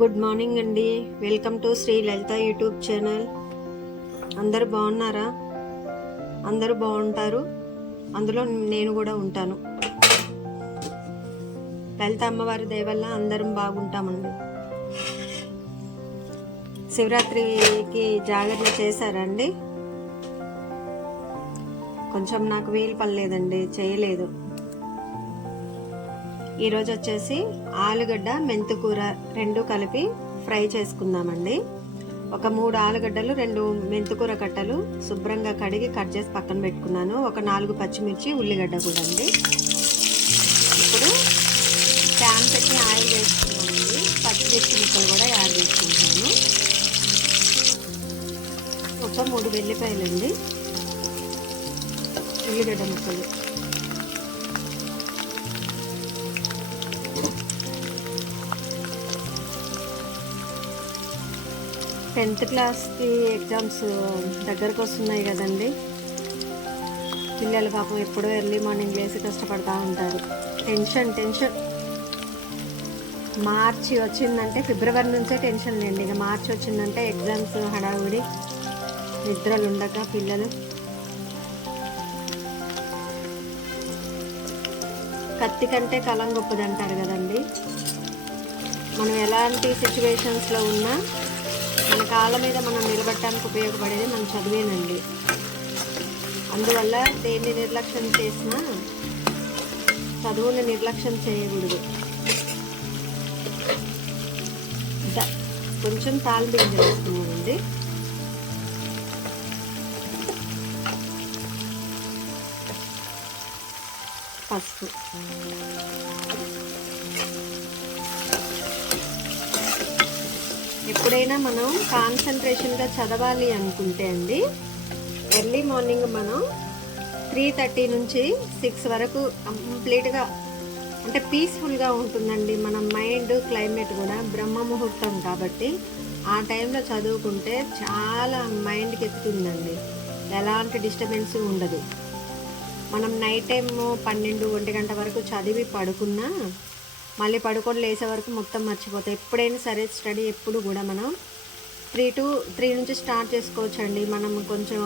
Good morning అండి. Welcome to Shri Lalitha YouTube channel. అందరూ బాగున్నారా? అందరూ బాగుంటారు, అందులో నేను కూడా ఉంటాను. లలిత అమ్మవారి దయ వల్ల అందరం బాగుంటామండి. శివరాత్రికి జాగరణ చేశారండి? కొంచెం నాకు వీలు పడలేదండి, చేయలేదు. ఈరోజు వచ్చేసి ఆలుగడ్డ మెంతుకూర రెండు కలిపి ఫ్రై చేసుకుందామండి. ఒక 3 ఆలుగడ్డలు 2 మెంతుకూర కట్టలు శుభ్రంగా కడిగి కట్ చేసి పక్కన పెట్టుకున్నాను. ఒక 4 పచ్చిమిర్చి ఉల్లిగడ్డ కూడా అండి. ఇప్పుడు ప్యాన్ పెట్టి ఆయిల్ వేసుకున్నానండి. పచ్చిమిర్చి ముక్కలు కూడా యాడ్ చేసుకుంటున్నాను. ఒక 3 వెల్లిపాయలండి, ఉల్లిగడ్డ ముక్కలు, టెన్త్ క్లాస్కి ఎగ్జామ్స్ దగ్గరకు వస్తున్నాయి కదండి. పిల్లలు పాపం ఎప్పుడో ఎర్లీ మార్నింగ్ లేసి కష్టపడతా ఉంటారు. టెన్షన్ మార్చి వచ్చిందంటే, ఫిబ్రవరి నుంచే టెన్షన్ లేండి. ఇక మార్చి వచ్చిందంటే ఎగ్జామ్స్ హడావుడి, నిద్రలు ఉండక పిల్లలు. కత్తి కంటే కలం గొప్పది అంటారు కదండి. మనం ఎలాంటి సిచ్యువేషన్స్లో ఉన్నా మన కాళ్ళ మీద మనం నిలబడటానికి ఉపయోగపడేది మన చదివేనండి. అందువల్ల దేన్ని నిర్లక్ష్యం చేసినా చదువుని నిర్లక్ష్యం చేయకూడదు. కొంచెం తాలింపు వేస్తున్నానండి. పసుపు, ఎప్పుడైనా మనం కాన్సన్ట్రేషన్గా చదవాలి అనుకుంటే అండి, ఎర్లీ మార్నింగ్ మనం 3:30 నుంచి 6 వరకు కంప్లీట్గా అంటే పీస్ఫుల్గా ఉంటుందండి. మన మైండ్ క్లైమేట్ కూడా బ్రహ్మ ముహూర్తం కాబట్టి ఆ టైంలో చదువుకుంటే చాలా మైండ్కి ఎక్కుతుందండి. ఎలాంటి డిస్టర్బెన్స్ ఉండదు. మనం నైట్ టైం 12-1 గంట వరకు చదివి పడుకున్నా మళ్ళీ పడుకొని లేసే వరకు మొత్తం మర్చిపోతాయి. ఎప్పుడైనా సరే స్టడీ ఎప్పుడు కూడా మనం 3 నుంచి స్టార్ట్ చేసుకోవచ్చండి. మనం కొంచెం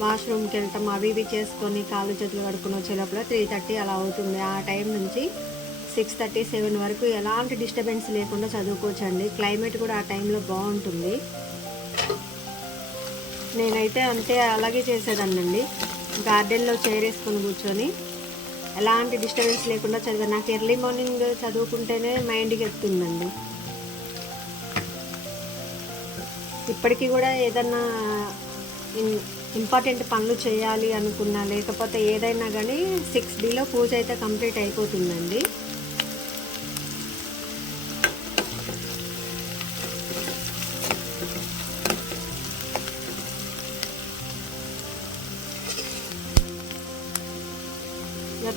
వాష్రూమ్కి వెళ్తాం, అవి ఇవి చేసుకొని కాళ్ళు చేతులు కడుక్కొని వచ్చే లోపల 3:30 అలా అవుతుంది. ఆ టైం నుంచి 6:30-7 వరకు ఎలాంటి డిస్టర్బెన్స్ లేకుండా చదువుకోవచ్చండి. క్లైమేట్ కూడా ఆ టైంలో బాగుంటుంది. నేనైతే అంతే అలాగే చేసేదాన్నండి. గార్డెన్లో చైరేసుకొని కూర్చొని ఎలాంటి డిస్టర్బెన్స్ లేకుండా చదివాను. నాకు ఎర్లీ మార్నింగ్ చదువుకుంటేనే మైండ్కి ఎక్కుతుందండి. ఇప్పటికీ కూడా ఏదన్నా ఇంపార్టెంట్ పనులు చేయాలి అనుకున్నా, లేకపోతే ఏదైనా కానీ 6 పూజ అయితే కంప్లీట్ అయిపోతుందండి.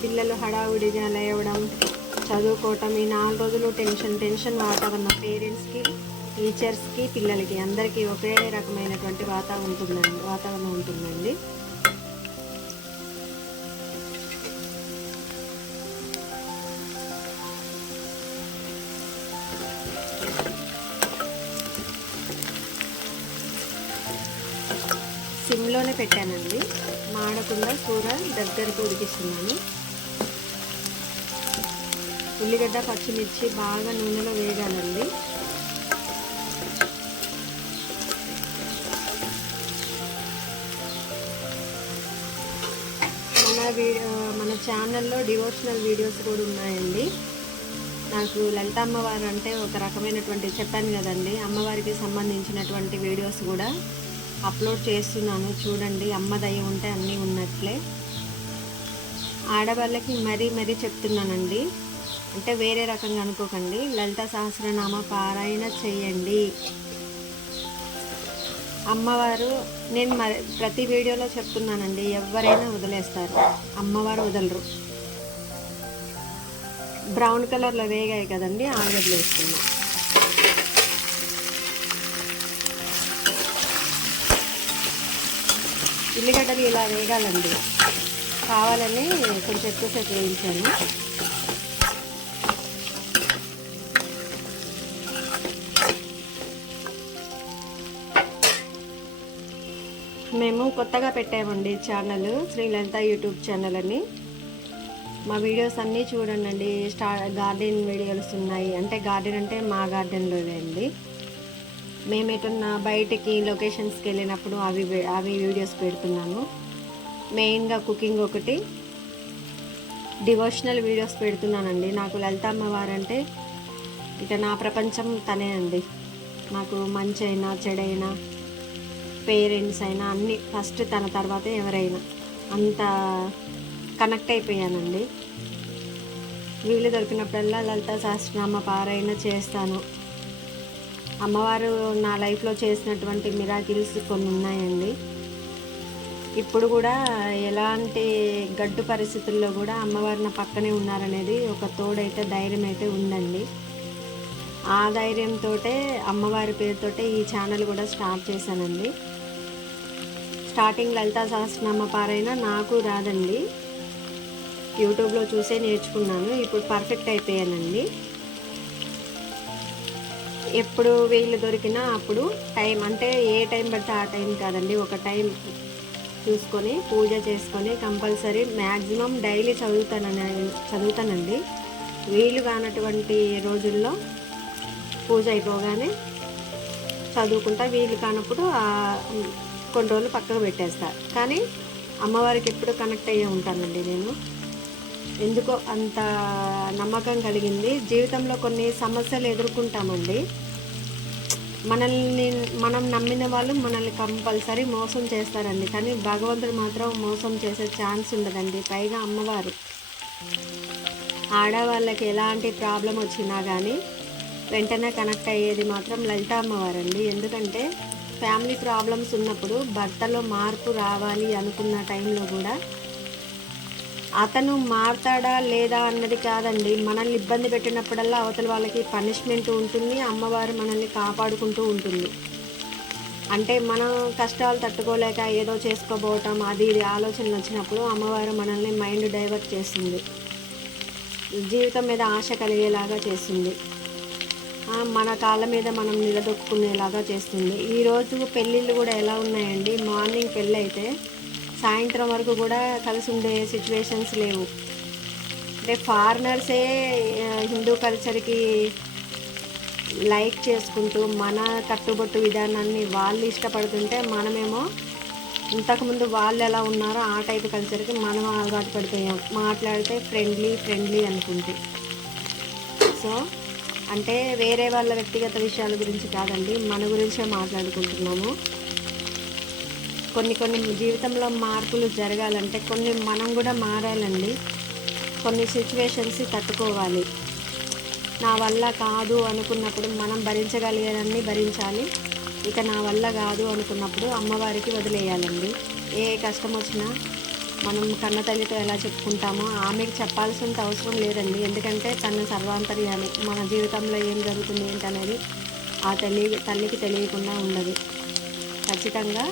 పిల్లలు హడావుడిగా లేవడం, చదువుకోవటం, ఈ 4 రోజులు టెన్షన్ వాతావరణం. పేరెంట్స్కి, టీచర్స్కి, పిల్లలకి అందరికీ ఒకే రకమైనటువంటి వాతావరణం ఉంటుందండి. సిమ్లోనే పెట్టానండి, మాడకుండా కూర దగ్గరకు ఉడికిస్తున్నాను. ఉల్లిగడ్డ పచ్చిమిర్చి బాగా నూనెలో వేగాలండి. మన ఛానల్లో డివోషనల్ వీడియోస్ కూడా ఉన్నాయండి. నాకు లలిత అమ్మవారు అంటే ఒక రకమైనటువంటి, చెప్పాను కదండి, అమ్మవారికి సంబంధించినటువంటి వీడియోస్ కూడా అప్లోడ్ చేస్తున్నాను. చూడండి, అమ్మ దయ ఉంటే అన్నీ ఉన్నట్లే. ఆడవాళ్ళకి మరీ చెప్తున్నానండి, అంటే వేరే రకంగా అనుకోకండి. లలిత సహస్రనామ పారాయణ చేయండి. అమ్మవారు, నేను ప్రతి వీడియోలో చెప్తున్నానండి, ఎవరైనా వదిలేస్తారు, అమ్మవారు వదలరు. బ్రౌన్ కలర్లో వేగాయి కదండి, ఆలుగడ్డలు వేసుకున్నాం. ఉల్లిగడ్డలు ఇలా వేగాలండి, కావాలని కొంచెం ఎక్కువసేపు వేయించాను. మేము కొత్తగా పెట్టామండి ఛానల్, శ్రీలలిత యూట్యూబ్ ఛానల్ అని. మా వీడియోస్ అన్నీ చూడండి. గార్డెన్ వీడియోస్ ఉన్నాయి, అంటే గార్డెన్ అంటే మా గార్డెన్లోనే అండి. మేము ఎటున్నా బయటికి లొకేషన్స్కి వెళ్ళినప్పుడు అవి వీడియోస్ పెడుతున్నాను. మెయిన్గా కుకింగ్ ఒకటి, డివోషనల్ వీడియోస్ పెడుతున్నానండి. నాకు లలిత అమ్మవారు అంటే ఇక నా ప్రపంచం తనే అండి. నాకు మంచి అయినా చెడైనా పేరెంట్స్ అయినా అన్నీ ఫస్ట్ తన తర్వాతే ఎవరైనా, అంత కనెక్ట్ అయిపోయానండి. వీలు దొరికినప్పుడల్లా లలిత సహస్రనామ పారాయణ చేస్తాను. అమ్మవారు నా లైఫ్లో చేసినటువంటి మిరాకిల్స్ కొన్ని ఉన్నాయండి. ఇప్పుడు కూడా ఎలాంటి గడ్డు పరిస్థితుల్లో కూడా అమ్మవారు నా పక్కనే ఉన్నారనేది ఒక తోడైతే ధైర్యం అయితే ఉందండి. ఆ ధైర్యంతో అమ్మవారి పేరుతోటే ఈ ఛానల్ కూడా స్టార్ట్ చేశానండి. స్టార్టింగ్ లలితా సహస్రనామ పారాయణ నాకు రాదండి, యూట్యూబ్లో చూసే నేర్చుకున్నాను. ఇప్పుడు పర్ఫెక్ట్ అయిపోయానండి. ఎప్పుడు వీళ్ళు దొరికినా అప్పుడు టైం, అంటే ఏ టైం పడితే ఆ టైం కాదండి, ఒక టైం చూసుకొని పూజ చేసుకొని కంపల్సరీ మ్యాక్సిమం డైలీ చదువుతానండి. వీలు కానటువంటి రోజుల్లో పూజ అయిపోగానే చదువుకుంటా, వీలు కానప్పుడు కొన్ని రోజులు పక్కకు పెట్టేస్తా. కానీ అమ్మవారికి ఎప్పుడు కనెక్ట్ అయ్యే ఉంటానండి నేను. ఎందుకో అంత నమ్మకం కలిగింది. జీవితంలో కొన్ని సమస్యలు ఎదుర్కొంటామండి. మనం నమ్మిన వాళ్ళు మనల్ని కంపల్సరీ మోసం చేస్తారండి. కానీ భగవంతుడు మాత్రం మోసం చేసే ఛాన్స్ ఉండదండి. పైగా అమ్మవారు ఆడవాళ్ళకి ఎలాంటి ప్రాబ్లం వచ్చినా కానీ వెంటనే కనెక్ట్ అయ్యేది మాత్రం లలిత అమ్మవారండి. ఎందుకంటే ఫ్యామిలీ ప్రాబ్లమ్స్ ఉన్నప్పుడు భర్తలో మార్పు రావాలి అనుకున్న టైంలో కూడా అతను మారతాడా లేదా అన్నది కాదండి, మనల్ని ఇబ్బంది పెట్టినప్పుడల్లా అవతల వాళ్ళకి పనిష్మెంట్ ఉంటుంది, అమ్మవారు మనల్ని కాపాడుకుంటూ ఉంటుంది. అంటే మనం కష్టాలు తట్టుకోలేక ఏదో చేసుకోబోవటం అది ఇది ఆలోచనలు వచ్చినప్పుడు అమ్మవారు మనల్ని మైండ్ డైవర్ట్ చేస్తుంది, జీవితం మీద ఆశ కలిగేలాగా చేస్తుంది, మన కాళ్ళ మీద మనం నిలదొక్కునేలాగా చేస్తుంది. ఈరోజు పెళ్ళిళ్ళు కూడా ఎలా ఉన్నాయండి, మార్నింగ్ పెళ్ళి అయితే సాయంత్రం వరకు కూడా కలిసి ఉండే సిచ్యువేషన్స్ లేవు. అంటే ఫారినర్సే హిందూ కల్చర్కి లైక్ చేసుకుంటూ మన కట్టుబొట్టు విధానాన్ని వాళ్ళు ఇష్టపడుతుంటే మనమేమో ఇంతకుముందు వాళ్ళు ఎలా ఉన్నారో ఆ టైప్ కల్చర్కి మనం అలవాటు పడిపోయాం. మాట్లాడితే ఫ్రెండ్లీ అనుకుంటే. సో అంటే వేరే వాళ్ళ వ్యక్తిగత విషయాల గురించి కాదండి, మన గురించే మాట్లాడుకుంటున్నాము. కొన్ని జీవితంలో మార్పులు జరగాలంటే మనం కూడా మారాలండి. కొన్ని సిచ్యువేషన్స్ తట్టుకోవాలి. నా వల్ల కాదు అనుకున్నప్పుడు మనం భరించగలిగేదాన్ని భరించాలి. ఇక నా వల్ల కాదు అనుకున్నప్పుడు అమ్మవారికి వదిలేయాలండి. ఏ కష్టం వచ్చినా మనం కన్న తల్లితో ఎలా చెప్పుకుంటామో ఆమెకి చెప్పాల్సినంత అవసరం లేదండి. ఎందుకంటే తన సర్వాంతర్యాన్ని, మన జీవితంలో ఏం జరుగుతుంది ఏంటనేది ఆ తల్లికి తెలియకుండా ఉండదు. ఖచ్చితంగా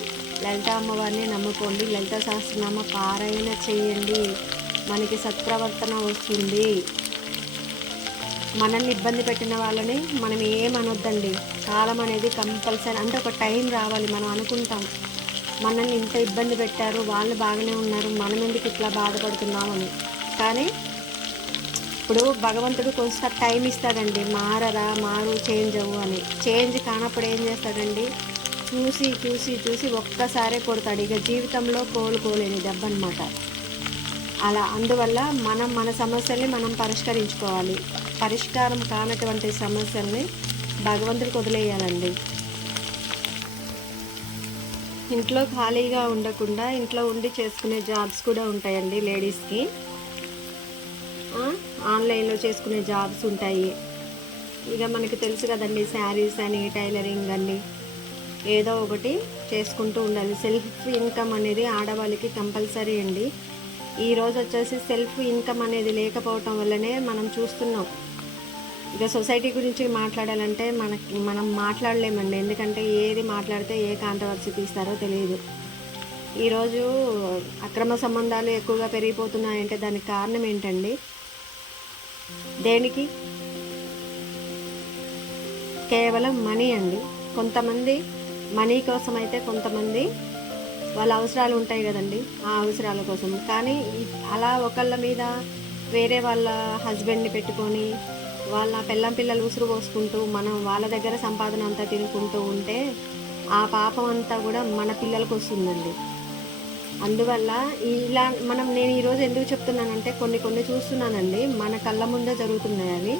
లలిత అమ్మవారిని నమ్ముకోండి. లలిత సహస్రనామ పారాయణ చేయండి, మనకి సత్ప్రవర్తన వస్తుంది. మనల్ని ఇబ్బంది పెట్టిన వాళ్ళని మనం ఏమనొద్దండి. కాలం అనేది కంపల్సరీ, అంటే ఒక టైం రావాలి. మనం అనుకుంటాం మనల్ని ఇంత ఇబ్బంది పెట్టారు, వాళ్ళు బాగానే ఉన్నారు, మనం ఎందుకు ఇట్లా బాధపడుతున్నామని. కానీ ఇప్పుడు భగవంతుడు కొంచెం టైం ఇస్తాడండి, మారు చేంజ్ అవ్వు అని. చేంజ్ కానప్పుడు ఏం చేస్తాడండి, చూసి ఒక్కసారే కొడతాడు. ఇక జీవితంలో కోలుకోలేని దెబ్బ అనమాట. అలా అందువల్ల మన సమస్యల్ని మనం పరిష్కరించుకోవాలి. పరిష్కారం కానటువంటి సమస్యల్ని భగవంతుడికి వదిలేయాలండి. ఇంట్లో ఖాళీగా ఉండకుండా ఇంట్లో ఉండి చేసుకునే జాబ్స్ కూడా ఉంటాయండి లేడీస్కి. ఆన్లైన్లో చేసుకునే జాబ్స్ ఉంటాయి. ఇక మనకి తెలుసు కదండి, శారీస్ అని, టైలరింగ్ అని, ఏదో ఒకటి చేసుకుంటూ ఉండాలి. సెల్ఫ్ ఇన్కమ్ అనేది ఆడవాళ్ళకి కంపల్సరీ అండి. ఈరోజు వచ్చేసి సెల్ఫ్ ఇన్కమ్ అనేది లేకపోవటం వల్లనే మనం చూస్తున్నాం. ఇక సొసైటీ గురించి మాట్లాడాలంటే మనం మాట్లాడలేమండి. ఎందుకంటే ఏది మాట్లాడితే ఏ కాంట్రవర్సీ తీస్తారో తెలియదు. ఈరోజు అక్రమ సంబంధాలు ఎక్కువగా పెరిగిపోతున్నాయంటే దానికి కారణం ఏంటండి? దేనికి? కేవలం మనీ అండి. కొంతమంది మనీ కోసం అయితే కొంతమంది వాళ్ళ అవసరాలు ఉంటాయి కదండి, ఆ అవసరాల కోసం. కానీ అలా ఒకళ్ళ మీద వేరే వాళ్ళ హస్బెండ్ని పెట్టుకొని వాళ్ళ పెళ్ళం పిల్లలు ఉసురు పోసుకుంటూ మనం వాళ్ళ దగ్గర సంపాదన అంతా తినుకుంటూ ఉంటే ఆ పాపం అంతా కూడా మన పిల్లలకు వస్తుందండి. అందువల్ల ఇలా నేను ఈరోజు ఎందుకు చెప్తున్నానంటే కొన్ని చూస్తున్నానండి, మన కళ్ళ ముందే జరుగుతున్నాయి అవి.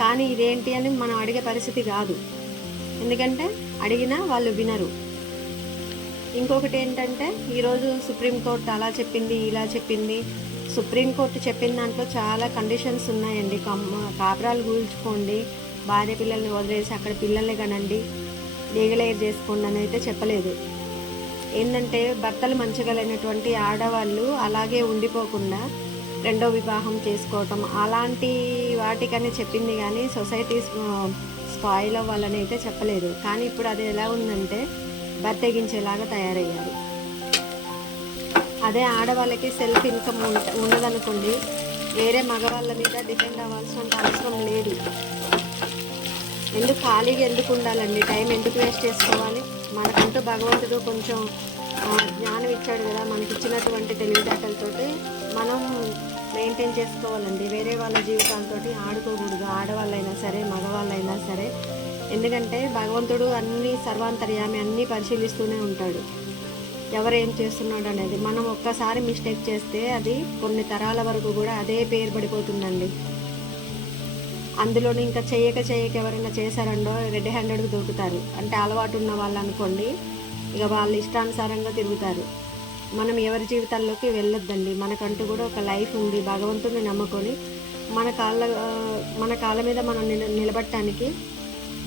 కానీ ఇదేంటి అని మనం అడిగే పరిస్థితి కాదు, ఎందుకంటే అడిగినా వాళ్ళు వినరు. ఇంకొకటి ఏంటంటే ఈరోజు సుప్రీంకోర్టు అలా చెప్పింది, ఇలా చెప్పింది. సుప్రీంకోర్టు చెప్పిన దాంట్లో చాలా కండిషన్స్ ఉన్నాయండి. కాపురాలు కూల్చుకోండి, భార్య పిల్లల్ని వదిలేసి అక్కడ పిల్లల్ని కనండి, లీగలైజ్ చేసుకోండి అని అయితే చెప్పలేదు. ఏంటంటే భర్తలు మంచగలైనటువంటి ఆడవాళ్ళు అలాగే ఉండిపోకుండా రెండో వివాహం చేసుకోవటం అలాంటి వాటికనే చెప్పింది, కానీ సొసైటీ స్పాయిల్ అవ్వాలని అయితే చెప్పలేదు. కానీ ఇప్పుడు అది ఎలా ఉందంటే బద్దెగించేలాగా తయారయ్యారు. అదే ఆడవాళ్ళకి సెల్ఫ్ ఇన్కమ్ ఉన్నదనుకోండి, వేరే మగవాళ్ళ మీద డిపెండ్ అవ్వాల్సిన అవసరం లేదు. ఖాళీగా ఎందుకు ఉండాలండి, టైం ఎందుకు వేస్ట్ చేసుకోవాలి? మనకంటూ భగవంతుడు కొంచెం జ్ఞానం ఇచ్చాడు కదా, మనకి ఇచ్చినటువంటి తెలివితేటలతోటి మనం మెయింటైన్ చేసుకోవాలండి. వేరే వాళ్ళ జీవితాలతోటి ఆడుకోకూడదు, ఆడవాళ్ళైనా సరే మగవాళ్ళైనా సరే. ఎందుకంటే భగవంతుడు అన్ని సర్వాంతర్యామి, అన్నీ పరిశీలిస్తూనే ఉంటాడు, ఎవరేం చేస్తున్నాడు అనేది. మనం ఒక్కసారి మిస్టేక్ చేస్తే అది కొన్ని తరాల వరకు కూడా అదే పేరు పడిపోతుందండి. అందులోని ఇంకా చేయక ఎవరైనా చేశారండో రెడ్ హ్యాండెడ్కి దొరుకుతారు. అంటే అలవాటు ఉన్న వాళ్ళు అనుకోండి, ఇక వాళ్ళ ఇష్టానుసారంగా తిరుగుతారు. మనం ఎవరి జీవితాల్లోకి వెళ్ళొద్దండి. మనకంటూ కూడా ఒక లైఫ్ ఉంది. భగవంతుడిని నమ్ముకొని మన కాళ్ళ మీద మనం నిలబడటానికి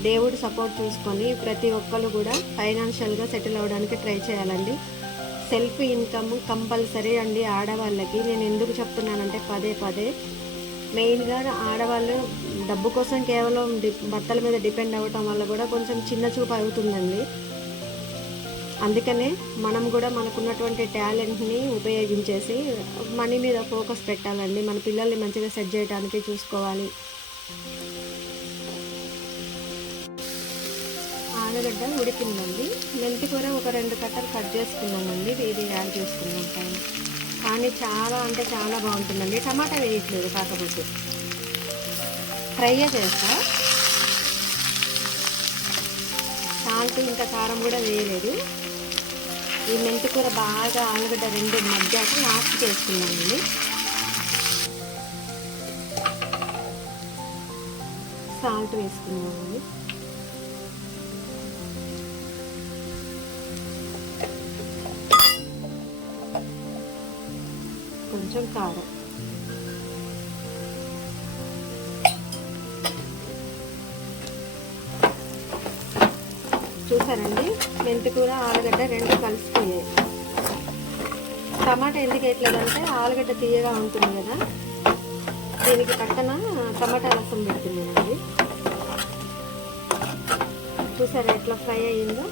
దేవుడు సపోర్ట్ చూసుకొని ప్రతి ఒక్కరు కూడా ఫైనాన్షియల్గా సెటిల్ అవ్వడానికి ట్రై చేయాలండి. సెల్ఫ్ ఇన్కమ్ కంపల్సరీ అండి ఆడవాళ్ళకి. నేను ఎందుకు చెప్తున్నానంటే పదే మెయిన్గా ఆడవాళ్ళు డబ్బు కోసం కేవలం భర్తల మీద డిపెండ్ అవ్వటం వల్ల కూడా కొంచెం చిన్న చూపు అవుతుందండి. అందుకనే మనం కూడా మనకున్నటువంటి టాలెంట్ని ఉపయోగించేసి మనీ మీద ఫోకస్ పెట్టాలండి. మన పిల్లల్ని మంచిగా సెట్ చేయడానికి చూసుకోవాలి. ఆలుగడ్డ ఉడికిందండి. మెంతికూర ఒక 2 కట్టలు కట్ చేసుకున్నామండి, ఇది యాడ్ చేసుకున్నాం పైన. కానీ చాలా అంటే చాలా బాగుంటుందండి. టమాటా వేయట్లేదు, కాకపోతే ఫ్రై చేస్తా. సాల్ట్ ఇంకా కారం కూడా వేయలేదు. ఈ మెంతికూర బాగా ఆలుగడ్డ 2 మగ్గాక లాస్ట్ వేసుకున్నామండి. సాల్ట్ వేసుకున్నామండి. కొంచెం కారం. చూసారండి, మెంతికూర ఆలుగడ్డ 2 కలిసిపోయాయి. టమాటా ఎందుకు వేయట్లేదంటే ఆలుగడ్డ తీయగా ఉంటుంది కదా, దీనికి పక్కన టమాటా రసం పెడుతున్నానండి. చూసారా ఎట్లా ఫ్రై అయ్యిందో?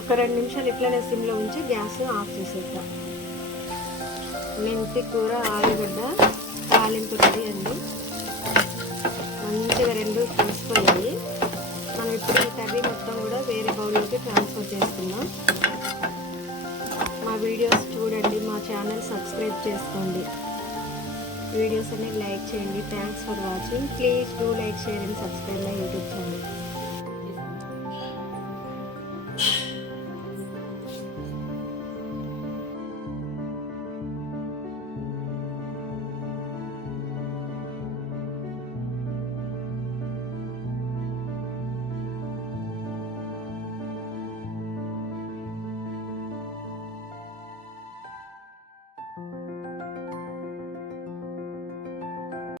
ఒక 2 నిమిషాలు ఇట్లనే సిమ్లో ఉంచి గ్యాస్ ఆఫ్ చేసేద్దాం. మెంతికూర ఆలుగడ్డ తాలింపు రెడీ అండి. మంచిగా 2 కలిసిపోయాయి. మనం ఇప్పుడు ఈ కర్రీ మొత్తం కూడా వేరే బౌల్లోకి ట్రాన్స్ఫర్ చేసుకుందాం. మా వీడియోస్ చూడండి, మా ఛానల్ సబ్స్క్రైబ్ చేసుకోండి, వీడియోస్ అన్ని లైక్ చేయండి. Thanks for watching. Please do like, share and subscribe my YouTube channel.